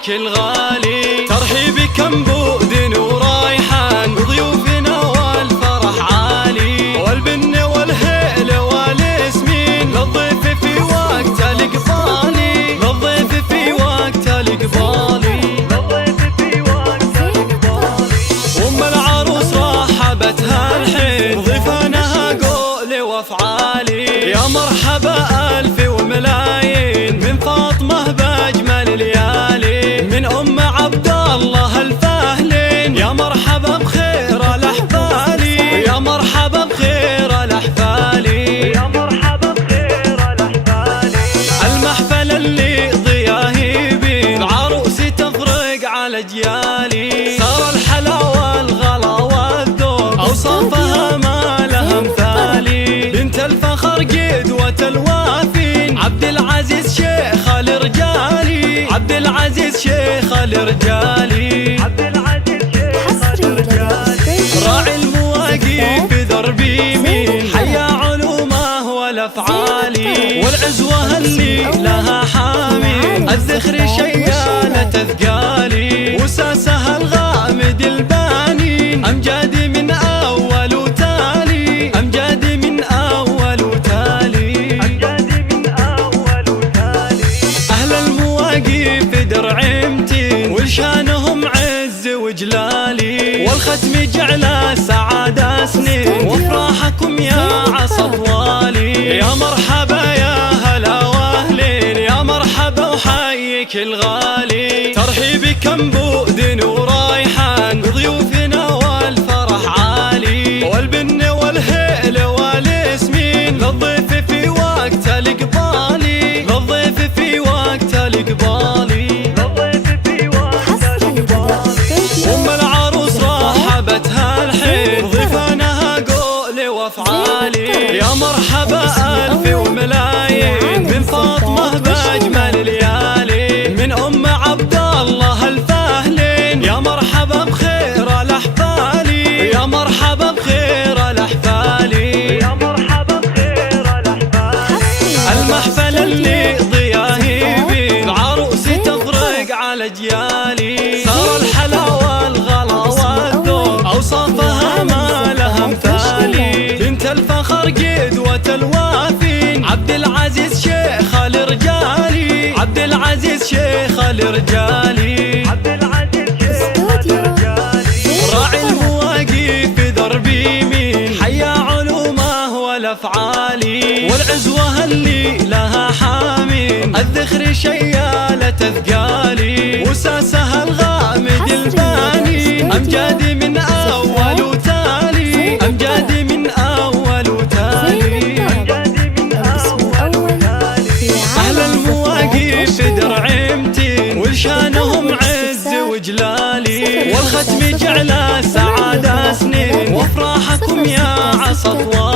وحيك الغالي، ترحيبي كم بود ورايحان بضيوفنا والفرح عالي، والبن والهيل والياسمين للضيف في وقت الإقبالي، للضيف في وقت الإقبالي، للضيف في وقت الإقبالي. أم العروس رحبتها الحين ضيفانها قولي وافعالي، يا مرحبا ألف وملايين من فاطمة بأجمل ليالي، من أم عبد الله الفاهلين، يا مرحبا بخير الأحفالي، يا مرحبا بخير الأحفالي، يا مرحبا بخير الأحفالي. المحفل اللي ضياه يبين عروسي تفرق على أجيالي، صار الحلا والغلا والذوق أوصافها ما لها مثالي، بنت الفخر قدوة الوافين عبد العزيز شيخ الرجالي، عبد العزيز شيخ الرجالي، عبد العزيز شيخ الرجالي. راعي المواقف درب يمين حيا علومه والافعالي، والعزوه اللي لها حامي الذخر شيالة اثقالي، وساسها الغامد الباني امجادي من اول وتالي، امجادي من اول وتالي، امجادي من اول وتالي. اهل المواقف درعمتين ولشانهم عز وجلالي، والختم جعل سعادة سنين وافراحكم يا عصا طوالي، يا مرحبا يا هلا واهلين، يا مرحبا وحيك الغالي، ترحيبي كم بود ورايحان بضيوفنا والفرح عالي، والبن والهيل والياسمين للضيف في وقت الإقبالي، للضيف في وقت الإقبالي، للضيف في وقت الإقبالي. أم العروس رحبتها الحين ضيفانها قولي وافعالي، يا مرحبا ألف وملايين من فاطمة بأجمل ليالي، من أم عبد الله الفاهلين، يا مرحبا بخير الأحفالي، يا مرحبا بخير الأحفالي، يا مرحبا بخير الأحفالي. المحفل اللي ضياه يبين عروسي تفرق على أجيالي، صار الحلا والغلا والذوق أوصافها ما لها مثالي، بنت الفخر قدوة الوافين عبد العزيز شيخ الرجالي، عبد العزيز شيخ الرجالي، عبد العزيز شيخ الرجالي. راعي المواقف درب يمين حيا علومه والافعالي، والعزوه اللي لها حامين الذخر شيالة اثقالي، وساسها الغامد الباني امجادي من اول وتالي، امجادي من اول وتالي، امجادي من اول وتالي. اهل المواقف درعمتين ولشانهم عز وجلالي، والختم جعل سعادة سنين وافراحكم يا عصا طوالي.